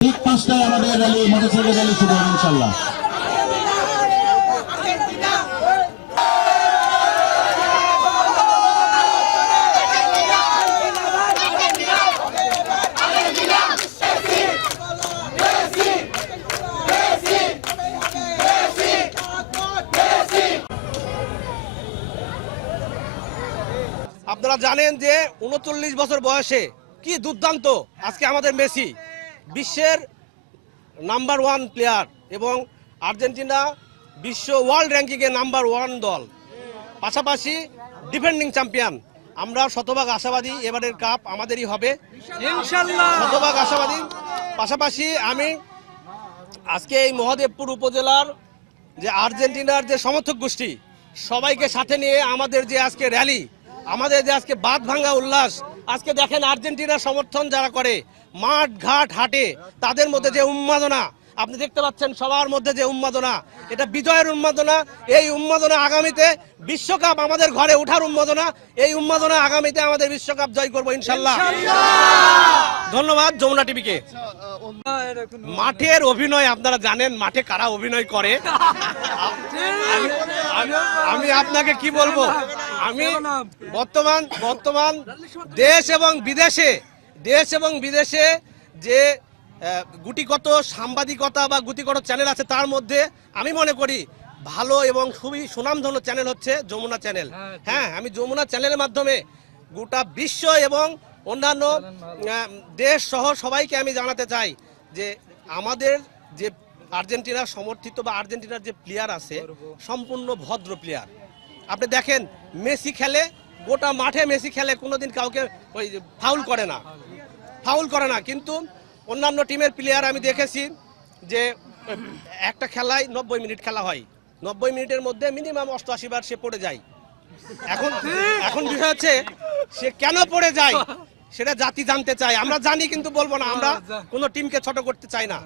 ঠিক 5টায় আমাদের rally, motorcycle rally শুরু হবে ইনশাআল্লাহ। আপনারা জানেন যে ৩৯ বছর বয়সে কি দুর্দান্ত আজকে আমাদের মেসি বিশ্বের নাম্বার 1 প্লেয়ার এবং আর্জেন্টিনা বিশ্ব ওয়ার্ল্ড র্যাঙ্কিংয়ে নাম্বার 1 দল, পাশাপাশি ডিফেন্ডিং চ্যাম্পিয়ন। আমরা শতভাগ আশাবাদী এবারের কাপ আমাদেরই হবে ইনশাআল্লাহ, শতভাগ আশাবাদী। পাশাপাশি আমি আজকে এই মহাদেবপুর উপজেলার যে আর্জেন্টিনার যে সমর্থক গোষ্ঠী সবাইকে সাথে নিয়ে আমাদের যে আজকে র্যালি, আমাদের যে আজকে বাঁধ ভাঙ্গা উল্লাস, আজকে দেখেন আর্জেন্টিনার সমর্থন যারা করে মাঠ ঘাট হাটে তাদের মধ্যে যে উন্মাদনা আপনি দেখতে পাচ্ছেন, সবার মধ্যে যে উন্মাদনা, এটা বিজয়ের উন্মাদনা। এই উন্মাদনা আগামীতে বিশ্বকাপ আমাদের ঘরে ওঠার উন্মাদনা, এই উন্মাদনা আগামীতে আমাদের বিশ্বকাপ জয় করবো ইনশাল্লাহ। ধন্যবাদ যমুনা টিভিকে। মাঠের অভিনয় আপনারা জানেন, মাঠে কারা অভিনয় করে, আমি আপনাকে কি বলবো। আমি বর্তমান দেশ এবং বিদেশে যে গুটিগত সাংবাদিকতা বা গুটিগত চ্যানেল আছে তার মধ্যে আমি মনে করি ভালো এবং খুবই সুনামধন্য চ্যানেল হচ্ছে যমুনা চ্যানেল। হ্যাঁ, আমি যমুনা চ্যানেলের মাধ্যমে গোটা বিশ্ব এবং অন্যান্য দেশ সহ সবাইকে আমি জানাতে চাই যে আমাদের যে আর্জেন্টিনার সমর্থিত বা আর্জেন্টিনার যে প্লেয়ার আছে সম্পূর্ণ ভদ্র প্লেয়ার। আপনি দেখেন মেসি খেলে, গোটা মাঠে মেসি খেলে, কোনোদিন কাউকে ওই ফাউল করে না। কিন্তু অন্যান্য টিমের প্লেয়ার আমি দেখেছি যে একটা খেলায় 90 মিনিট খেলা হয়, 90 মিনিটের মধ্যে মিনিমাম 88 বার সে পড়ে যায়। এখন বিষয় হচ্ছে সে কেন পড়ে যায় সেটা জাতি জানতে চায়। আমরা জানি কিন্তু বলবো না, আমরা কোনো টিমকে ছোট করতে চাই না।